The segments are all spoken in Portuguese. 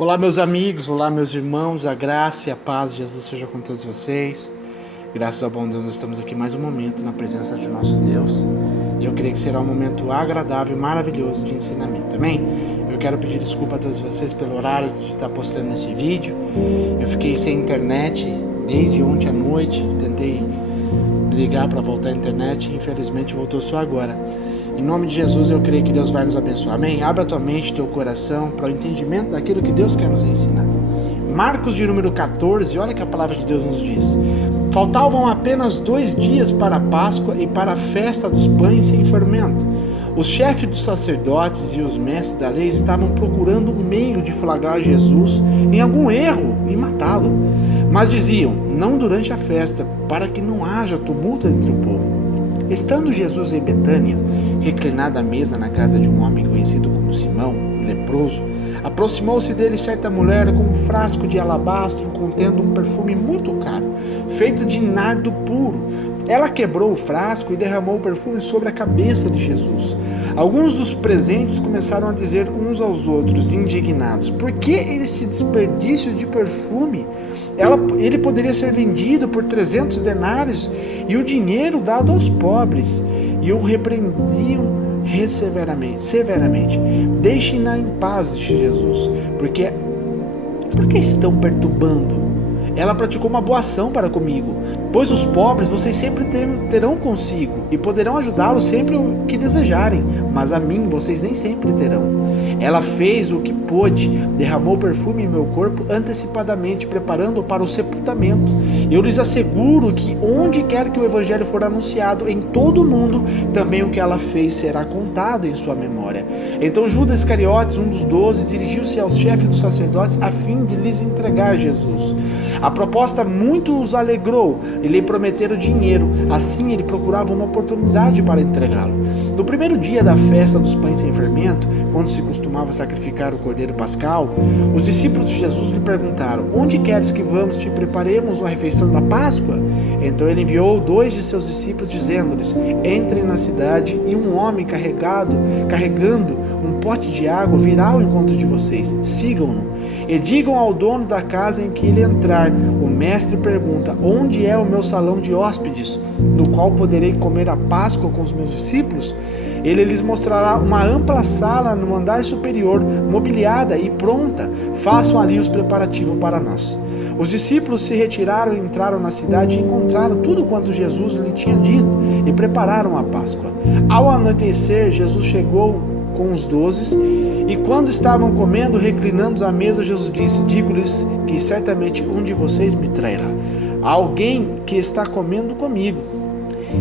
Olá, meus amigos, olá, meus irmãos, a graça e a paz de Jesus seja com todos vocês. Graças ao bom Deus, nós estamos aqui mais um momento na presença de nosso Deus. E eu creio que será um momento agradável e maravilhoso de ensinamento, amém? Eu quero pedir desculpa a todos vocês pelo horário de estar postando esse vídeo. Eu fiquei sem internet desde ontem à noite, tentei ligar para voltar à internet e infelizmente voltou só agora. Em nome de Jesus, eu creio que Deus vai nos abençoar. Amém? Abra tua mente, teu coração para o entendimento daquilo que Deus quer nos ensinar. Marcos de número 14, olha que a palavra de Deus nos diz. Faltavam apenas 2 dias para a Páscoa e para a festa dos pães sem fermento. Os chefes dos sacerdotes e os mestres da lei estavam procurando um meio de flagrar Jesus em algum erro e matá-lo. Mas diziam, não durante a festa, para que não haja tumulto entre o povo. Estando Jesus em Betânia, reclinado à mesa na casa de um homem conhecido como Simão, o leproso, aproximou-se dele certa mulher com um frasco de alabastro contendo um perfume muito caro, feito de nardo puro. Ela quebrou o frasco e derramou o perfume sobre a cabeça de Jesus. Alguns dos presentes começaram a dizer uns aos outros, indignados, por que esse desperdício de perfume? Ele poderia ser vendido por 300 denários e o dinheiro dado aos pobres. E o repreendiam severamente. Deixem-na em paz, disse Jesus, porque estão perturbando? Ela praticou uma boa ação para comigo, pois os pobres vocês sempre terão consigo e poderão ajudá-los sempre o que desejarem, mas a mim vocês nem sempre terão. Ela fez o que pôde, derramou perfume em meu corpo antecipadamente, preparando-o para o sepultamento. Eu lhes asseguro que onde quer que o evangelho for anunciado em todo o mundo, também o que ela fez será contado em sua memória. Então Judas Iscariotes, um dos 12, dirigiu-se aos chefes dos sacerdotes a fim de lhes entregar Jesus. A proposta muito os alegrou e lhe prometeram dinheiro, assim ele procurava uma oportunidade para entregá-lo. No primeiro dia da festa dos pães sem fermento, quando se costumava sacrificar o cordeiro pascal, os discípulos de Jesus lhe perguntaram, onde queres que vamos te preparemos uma refeição da Páscoa? Então ele enviou 2 de seus discípulos dizendo-lhes, entrem na cidade e um homem carregando um pote de água virá ao encontro de vocês, sigam-no. E digam ao dono da casa em que ele entrar, o mestre pergunta, onde é o meu salão de hóspedes, no qual poderei comer a Páscoa com os meus discípulos? Ele lhes mostrará uma ampla sala no andar superior, mobiliada e pronta. Façam ali os preparativos para nós. Os discípulos se retiraram e entraram na cidade e encontraram tudo quanto Jesus lhe tinha dito e prepararam a Páscoa. Ao anoitecer, Jesus chegou com os 12 e quando estavam comendo, reclinando à mesa, Jesus disse, digo-lhes que certamente um de vocês me trairá. Alguém que está comendo comigo.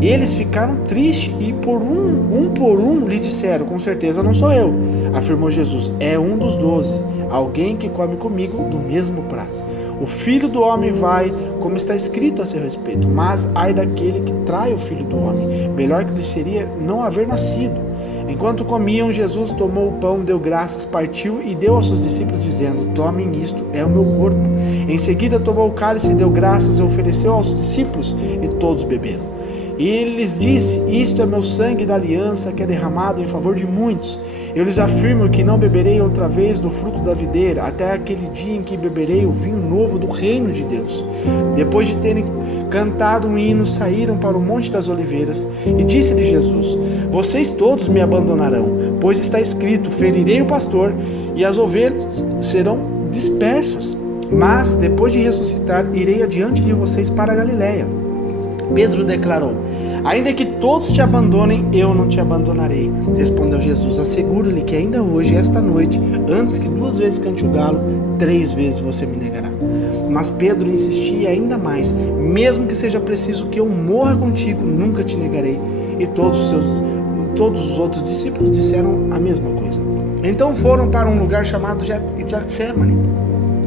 Eles ficaram tristes e por um lhe disseram, com certeza não sou eu. Afirmou Jesus, é um dos 12, alguém que come comigo do mesmo prato. O Filho do Homem vai, como está escrito a seu respeito, mas ai daquele que trai o Filho do Homem, melhor que lhe seria não haver nascido. Enquanto comiam, Jesus tomou o pão, deu graças, partiu e deu aos seus discípulos, dizendo, tomem isto, é o meu corpo. Em seguida tomou o cálice, deu graças e ofereceu aos discípulos, e todos beberam. E ele lhes disse, isto é meu sangue da aliança que é derramado em favor de muitos. Eu lhes afirmo que não beberei outra vez do fruto da videira, até aquele dia em que beberei o vinho novo do reino de Deus. Depois de terem cantado um hino, saíram para o Monte das Oliveiras. E disse-lhe Jesus, vocês todos me abandonarão, pois está escrito, ferirei o pastor e as ovelhas serão dispersas. Mas, depois de ressuscitar, irei adiante de vocês para a Galiléia. Pedro declarou, ainda que todos te abandonem, eu não te abandonarei. Respondeu Jesus, asseguro-lhe que ainda hoje, esta noite, antes que 2 vezes cante o galo, 3 vezes você me negará. Mas Pedro insistia ainda mais, mesmo que seja preciso que eu morra contigo, nunca te negarei. E todos os outros discípulos disseram a mesma coisa. Então foram para um lugar chamado Getsemane.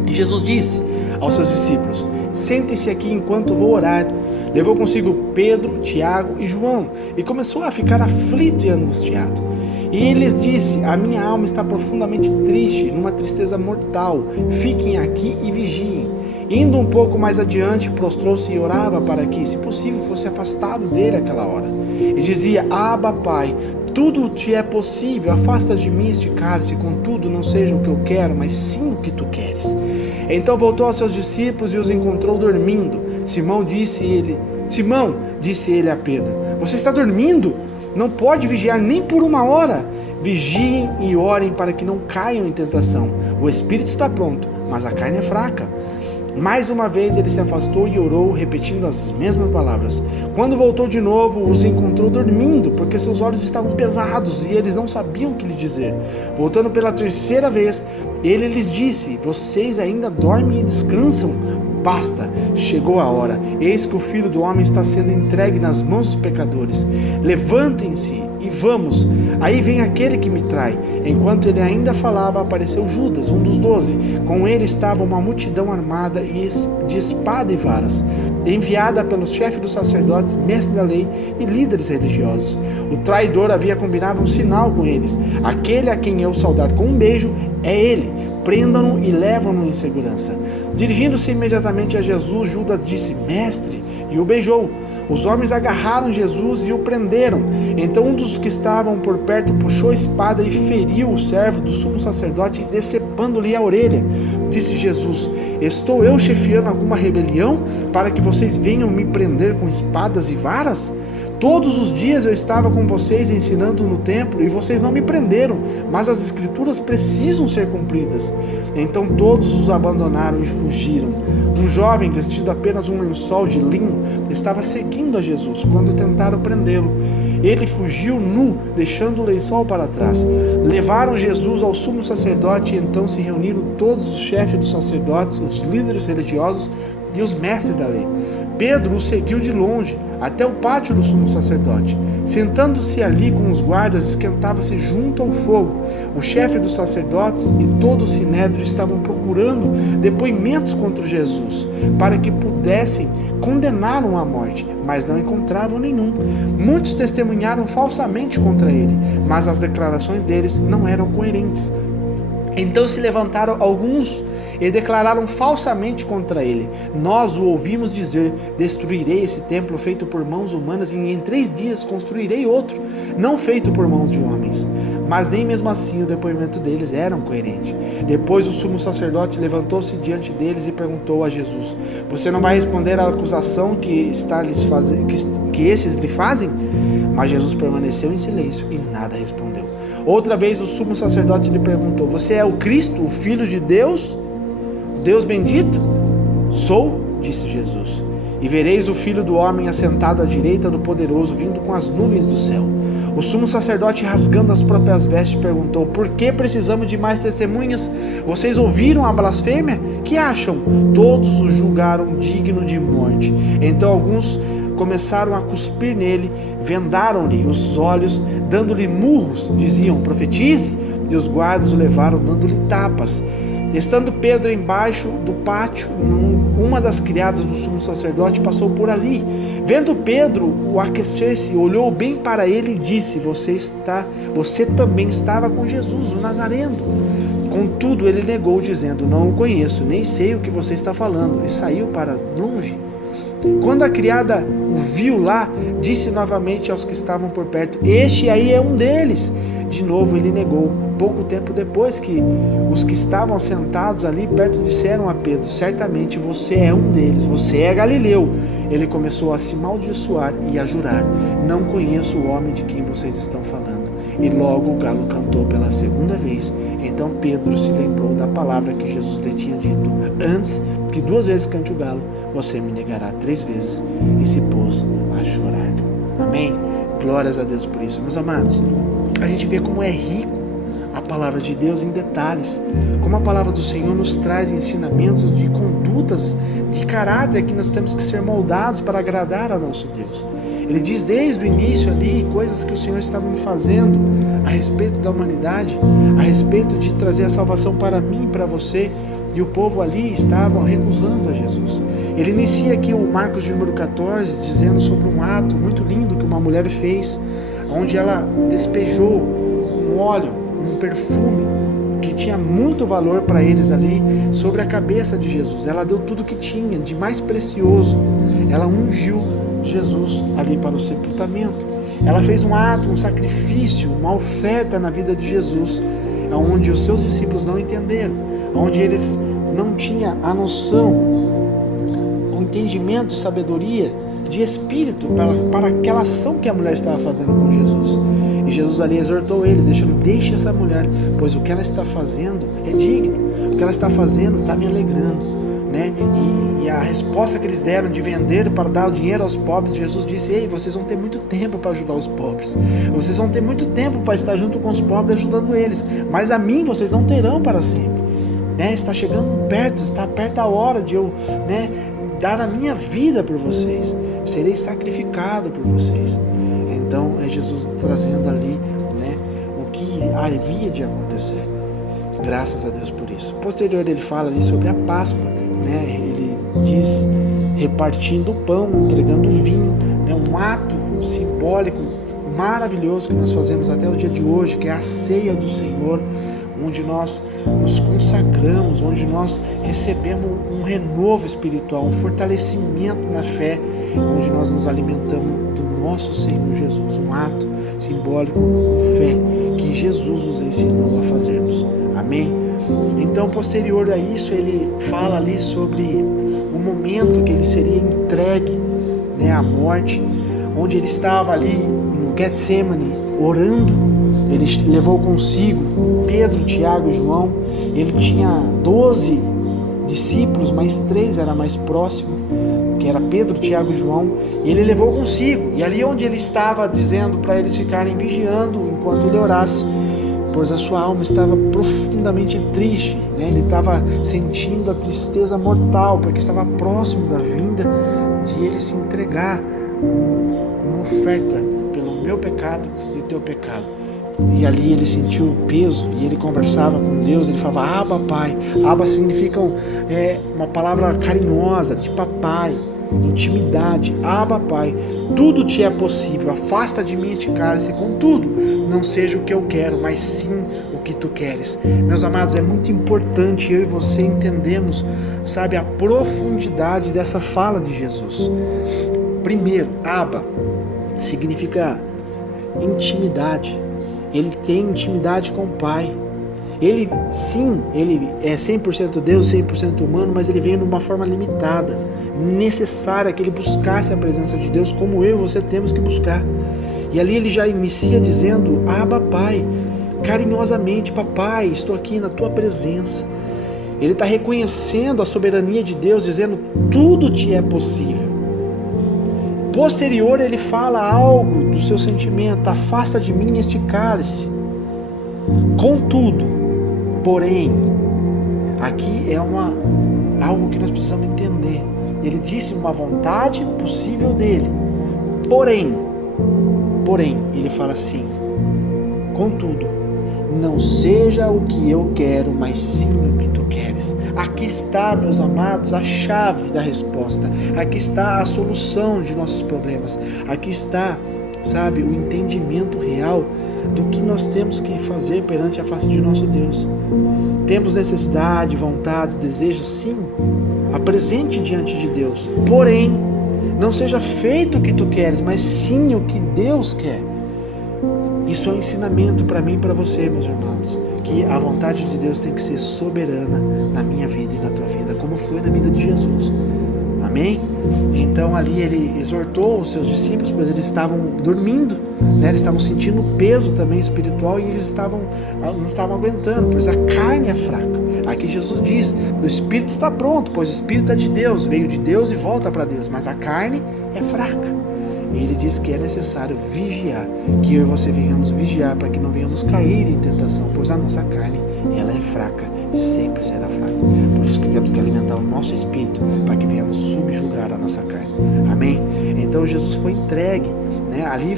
E Jesus disse aos seus discípulos, sentem-se aqui enquanto vou orar. Levou consigo Pedro, Tiago e João e começou a ficar aflito e angustiado. E ele lhes disse, a minha alma está profundamente triste, numa tristeza mortal. Fiquem aqui e vigiem. Indo um pouco mais adiante, prostrou-se e orava para que, se possível, fosse afastado dele aquela hora. E dizia, Abba, Pai, tudo te é possível, afasta de mim este cálice, contudo não seja o que eu quero, mas sim o que tu queres. Então voltou aos seus discípulos e os encontrou dormindo. Simão, disse ele a Pedro, você está dormindo? Não pode vigiar nem por uma hora? Vigiem e orem para que não caiam em tentação. O espírito está pronto, mas a carne é fraca. Mais uma vez ele se afastou e orou, repetindo as mesmas palavras. Quando voltou de novo, os encontrou dormindo, porque seus olhos estavam pesados e eles não sabiam o que lhe dizer. Voltando pela terceira vez, ele lhes disse, vocês ainda dormem e descansam? Basta, chegou a hora. Eis que o Filho do Homem está sendo entregue nas mãos dos pecadores. Levantem-se e vamos. Aí vem aquele que me trai. Enquanto ele ainda falava, apareceu Judas, um dos 12. Com ele estava uma multidão armada de espada e varas, enviada pelos chefes dos sacerdotes, mestres da lei e líderes religiosos. O traidor havia combinado um sinal com eles. Aquele a quem eu saudar com um beijo é ele. Prendam-no e levam-no em segurança. Dirigindo-se imediatamente a Jesus, Judas disse, mestre, e o beijou. Os homens agarraram Jesus e o prenderam. Então um dos que estavam por perto puxou a espada e feriu o servo do sumo sacerdote, decepando-lhe a orelha. Disse Jesus, estou eu chefiando alguma rebelião para que vocês venham me prender com espadas e varas? Todos os dias eu estava com vocês ensinando no templo e vocês não me prenderam, mas as escrituras precisam ser cumpridas. Então todos os abandonaram e fugiram. Um jovem vestido apenas um lençol de linho estava seguindo a Jesus quando tentaram prendê-lo. Ele fugiu nu, deixando o lençol para trás. Levaram Jesus ao sumo sacerdote e então se reuniram todos os chefes dos sacerdotes, os líderes religiosos e os mestres da lei. Pedro o seguiu de longe, até o pátio do sumo sacerdote. Sentando-se ali com os guardas, esquentava-se junto ao fogo. O chefe dos sacerdotes e todo o sinédrio estavam procurando depoimentos contra Jesus, para que pudessem condená-lo à morte, mas não encontravam nenhum. Muitos testemunharam falsamente contra ele, mas as declarações deles não eram coerentes. Então se levantaram alguns e declararam falsamente contra ele. Nós o ouvimos dizer, destruirei esse templo feito por mãos humanas e em 3 dias construirei outro, não feito por mãos de homens. Mas nem mesmo assim o depoimento deles era coerente. Depois o sumo sacerdote levantou-se diante deles e perguntou a Jesus, você não vai responder à acusação que estes lhe fazem? Mas Jesus permaneceu em silêncio e nada respondeu. Outra vez o sumo sacerdote lhe perguntou, você é o Cristo, o Filho de Deus? Deus bendito? Sou, disse Jesus, e vereis o Filho do Homem assentado à direita do Poderoso, vindo com as nuvens do céu. O sumo sacerdote, rasgando as próprias vestes, perguntou, por que precisamos de mais testemunhas? Vocês ouviram a blasfêmia? Que acham? Todos o julgaram digno de morte. Então alguns começaram a cuspir nele, vendaram-lhe os olhos, dando-lhe murros, diziam, profetize, e os guardas o levaram dando-lhe tapas. Estando Pedro embaixo do pátio, uma das criadas do sumo sacerdote passou por ali. Vendo Pedro o aquecer-se, olhou bem para ele e disse, você também estava com Jesus, o Nazareno. Contudo, ele negou, dizendo, não o conheço, nem sei o que você está falando, e saiu para longe. Quando a criada o viu lá, disse novamente aos que estavam por perto, este aí é um deles. De novo ele negou. Pouco tempo depois que os que estavam sentados ali perto disseram a Pedro, certamente você é um deles, você é Galileu. Ele começou a se amaldiçoar e a jurar, não conheço o homem de quem vocês estão falando. E logo o galo cantou pela segunda vez. Então Pedro se lembrou da palavra que Jesus lhe tinha dito, antes que 2 vezes cante o galo, você me negará 3 vezes, e se pôs a chorar. Amém? Glórias a Deus por isso. Meus amados, a gente vê como é rico a palavra de Deus em detalhes, como a palavra do Senhor nos traz ensinamentos de condutas, de caráter que nós temos que ser moldados para agradar a nosso Deus. Ele diz desde o início ali coisas que o Senhor estava fazendo a respeito da humanidade, a respeito de trazer a salvação para mim e para você, e o povo ali estava recusando a Jesus. Ele inicia aqui o Marcos de número 14, dizendo sobre um ato muito lindo que uma mulher fez, onde ela despejou um óleo, um perfume que tinha muito valor para eles ali sobre a cabeça de Jesus. Ela deu tudo que tinha de mais precioso. Ela ungiu Jesus ali para o sepultamento. ela fez um ato, um sacrifício, uma oferta na vida de Jesus, onde os seus discípulos não entenderam, onde eles não tinham a noção, o entendimento de sabedoria, de espírito para aquela ação que a mulher estava fazendo com Jesus. E Jesus ali exortou eles, deixe essa mulher, pois o que ela está fazendo é digno, o que ela está fazendo está me alegrando, né? E a resposta que eles deram de vender para dar o dinheiro aos pobres, Jesus disse: ei, vocês vão ter muito tempo para ajudar os pobres, vocês vão ter muito tempo para estar junto com os pobres ajudando eles, mas a mim vocês não terão para sempre, né? Está chegando perto, está perto a hora de eu, né, dar a minha vida por vocês, serei sacrificado por vocês. Então é Jesus trazendo ali, né, o que havia de acontecer. Graças a Deus por isso. Posterior ele fala ali sobre a Páscoa, né? Ele diz repartindo o pão, entregando o vinho, né? Um ato simbólico maravilhoso que nós fazemos até o dia de hoje, que é a ceia do Senhor, onde nós nos consagramos, onde nós recebemos um renovo espiritual, um fortalecimento na fé, onde nós nos alimentamos do nosso Senhor Jesus, um ato simbólico com fé que Jesus nos ensinou a fazermos. Amém? Então, posterior a isso, ele fala ali sobre o momento que ele seria entregue, né, à morte, onde ele estava ali no Getsemane orando. Ele levou consigo Pedro, Tiago e João. Ele tinha 12 discípulos, mas 3 era mais próximo, que era Pedro, Tiago e João. E ele levou consigo. E ali onde ele estava dizendo para eles ficarem vigiando enquanto ele orasse, pois a sua alma estava profundamente triste, né? Ele estava sentindo a tristeza mortal, porque estava próximo da vinda de ele se entregar como oferta pelo meu pecado e o teu pecado. E ali ele sentiu o peso e ele conversava com Deus, ele falava: Abba, Pai. Abba significa uma palavra carinhosa, de papai, intimidade. Abba, Pai, tudo te é possível, afasta de mim este cálice, contudo, não seja o que eu quero, mas sim o que tu queres. Meus amados, é muito importante eu e você entendemos, sabe, a profundidade dessa fala de Jesus. Primeiro, Abba significa intimidade. Ele tem intimidade com o Pai. Ele, sim, ele é 100% Deus, 100% humano, mas ele veio de uma forma limitada, necessária que ele buscasse a presença de Deus, como eu e você temos que buscar. E ali ele já inicia dizendo: Abba, Pai, carinhosamente, papai, estou aqui na tua presença. Ele está reconhecendo a soberania de Deus, dizendo: tudo te é possível. Posterior ele fala algo do seu sentimento: afasta de mim este cálice. Contudo, porém, aqui é algo que nós precisamos entender. Ele disse uma vontade possível dele. Porém, ele fala assim: contudo, não seja o que eu quero, mas sim o que tu queres. Aqui está, meus amados, a chave da resposta. Aqui está a solução de nossos problemas. Aqui está, sabe, o entendimento real do que nós temos que fazer perante a face de nosso Deus. Temos necessidade, vontades, desejos, sim. Apresente diante de Deus. Porém, não seja feito o que tu queres, mas sim o que Deus quer. Isso é um ensinamento para mim e para você, meus irmãos, que a vontade de Deus tem que ser soberana na minha vida e na tua vida, como foi na vida de Jesus. Amém? Então ali ele exortou os seus discípulos, pois eles estavam dormindo, né? Eles estavam sentindo o peso também espiritual e eles não estavam aguentando, pois a carne é fraca. Aqui Jesus diz: o espírito está pronto, pois o espírito é de Deus, veio de Deus e volta para Deus, mas a carne é fraca. E ele diz que é necessário vigiar, que eu e você venhamos vigiar para que não venhamos cair em tentação, pois a nossa carne, ela é fraca e sempre será fraca. Por isso que temos que alimentar o nosso espírito para que venhamos subjugar a nossa carne. Amém? Então Jesus foi entregue, né? Ali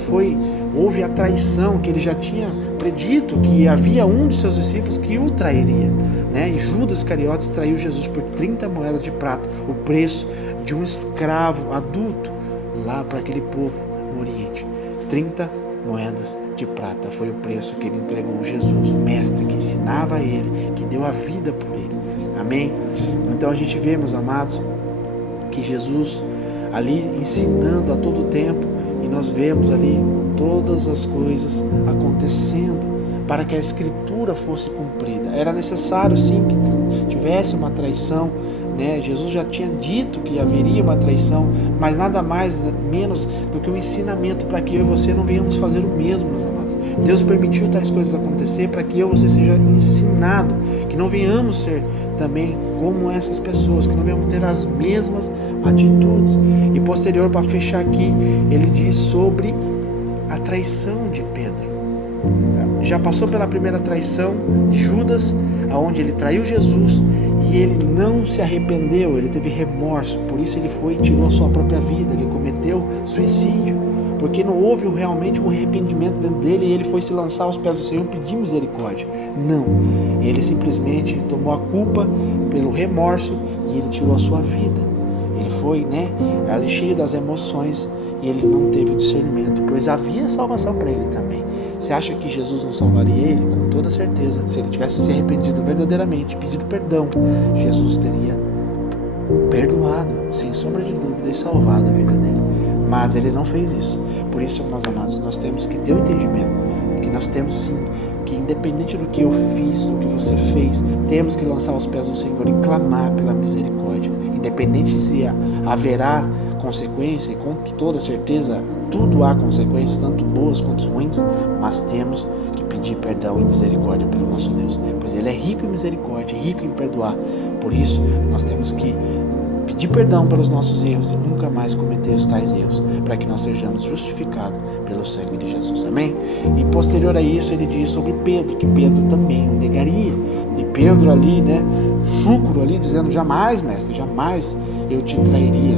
houve a traição, que ele já tinha predito que havia um dos seus discípulos que o trairia, né? E Judas Iscariotes traiu Jesus por 30 moedas de prata, o preço de um escravo adulto lá para aquele povo no Oriente. 30 moedas de prata foi o preço que ele entregou Jesus, o mestre que ensinava a ele, que deu a vida por ele. Amém? Então a gente vê, meus amados, que Jesus ali ensinando a todo tempo, E nós vemos ali todas as coisas acontecendo para que a Escritura fosse cumprida. Era necessário sim que tivesse uma traição, né? Jesus já tinha dito que haveria uma traição, mas nada mais, menos do que um ensinamento para que eu e você não venhamos fazer o mesmo, meus amados. Deus permitiu tais coisas acontecer para que eu e você seja ensinado, que não venhamos ser também como essas pessoas, que não venhamos ter as mesmas atitudes. E posterior, para fechar aqui, ele diz sobre a traição de Pedro. Já passou pela primeira traição de Judas, aonde ele traiu Jesus e ele não se arrependeu, ele teve remorso, por isso ele foi e tirou a sua própria vida, ele cometeu suicídio, porque não houve realmente um arrependimento dentro dele e ele foi se lançar aos pés do Senhor e pedir misericórdia. Não, ele simplesmente tomou a culpa pelo remorso e ele tirou a sua vida. Ele foi, ali cheio das emoções e ele não teve discernimento, pois havia salvação para ele também. Você acha que Jesus não salvaria ele? Com toda certeza. Se ele tivesse se arrependido verdadeiramente, pedido perdão, Jesus teria perdoado, sem sombra de dúvida, e salvado a vida dele. Mas ele não fez isso. Por isso, meus amados, nós temos que ter o entendimento que nós temos sim, que independente do que eu fiz, do que você fez, temos que lançar aos pés do Senhor e clamar pela misericórdia. Independente se haverá consequência, e com toda certeza tudo há consequências, tanto boas quanto ruins, mas temos que pedir perdão e misericórdia pelo nosso Deus, pois Ele é rico em misericórdia, rico em perdoar. Por isso nós temos que pedir perdão pelos nossos erros e nunca mais cometer os tais erros, para que nós sejamos justificados pelo sangue de Jesus. Amém? E posterior a isso ele diz sobre Pedro, que Pedro também o negaria. E Pedro ali, chucro ali, dizendo: jamais, mestre, jamais eu te trairia,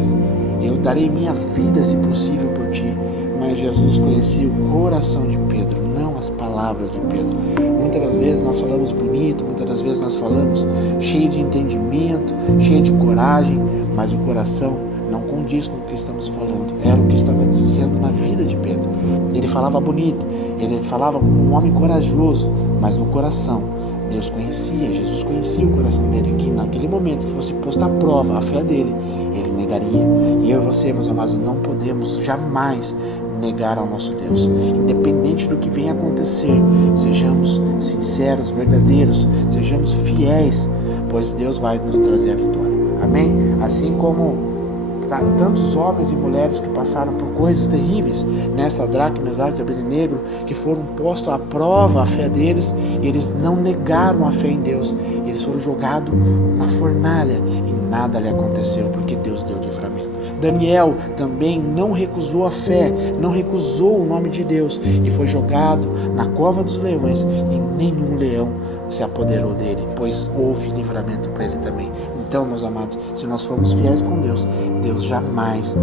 eu darei minha vida se possível por ti. Mas Jesus conhecia o coração de Pedro, não as palavras de Pedro. Muitas das vezes nós falamos bonito, muitas das vezes nós falamos cheio de entendimento, cheio de coragem, mas o coração não condiz com o que estamos falando. Era o que estava dizendo na vida de Pedro. Ele falava bonito, ele falava como um homem corajoso, mas no coração Deus conhecia, Jesus conhecia o coração dele, que naquele momento que fosse posta à prova a fé dele, ele negaria. E eu e você, meus amados, não podemos jamais negar ao nosso Deus, independente do que venha acontecer. Sejamos sinceros, verdadeiros, sejamos fiéis, pois Deus vai nos trazer a vitória. Amém? Assim como tantos homens e mulheres que passaram por coisas terríveis, Sadraque, Mesaque e Abednego, que foram postos à prova a fé deles, e eles não negaram a fé em Deus, eles foram jogados na fornalha e nada lhe aconteceu, porque Deus deu livramento. Daniel também não recusou a fé, não recusou o nome de Deus e foi jogado na cova dos leões e nenhum leão se apoderou dele, pois houve livramento para ele também. Então, meus amados, se nós formos fiéis com Deus, Deus jamais,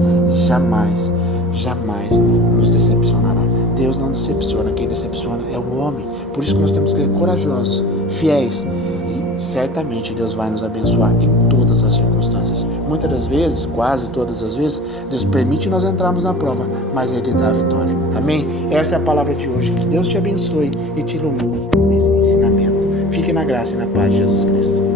jamais, jamais nos decepcionará. Deus não decepciona, quem decepciona é o homem. Por isso que nós temos que ser corajosos, fiéis, e certamente Deus vai nos abençoar em todas as circunstâncias. Muitas das vezes, quase todas as vezes, Deus permite nós entrarmos na prova, mas Ele dá a vitória. Amém? Essa é a palavra de hoje. Que Deus te abençoe e te ilumine com esse ensinamento. Fique na graça e na paz de Jesus Cristo.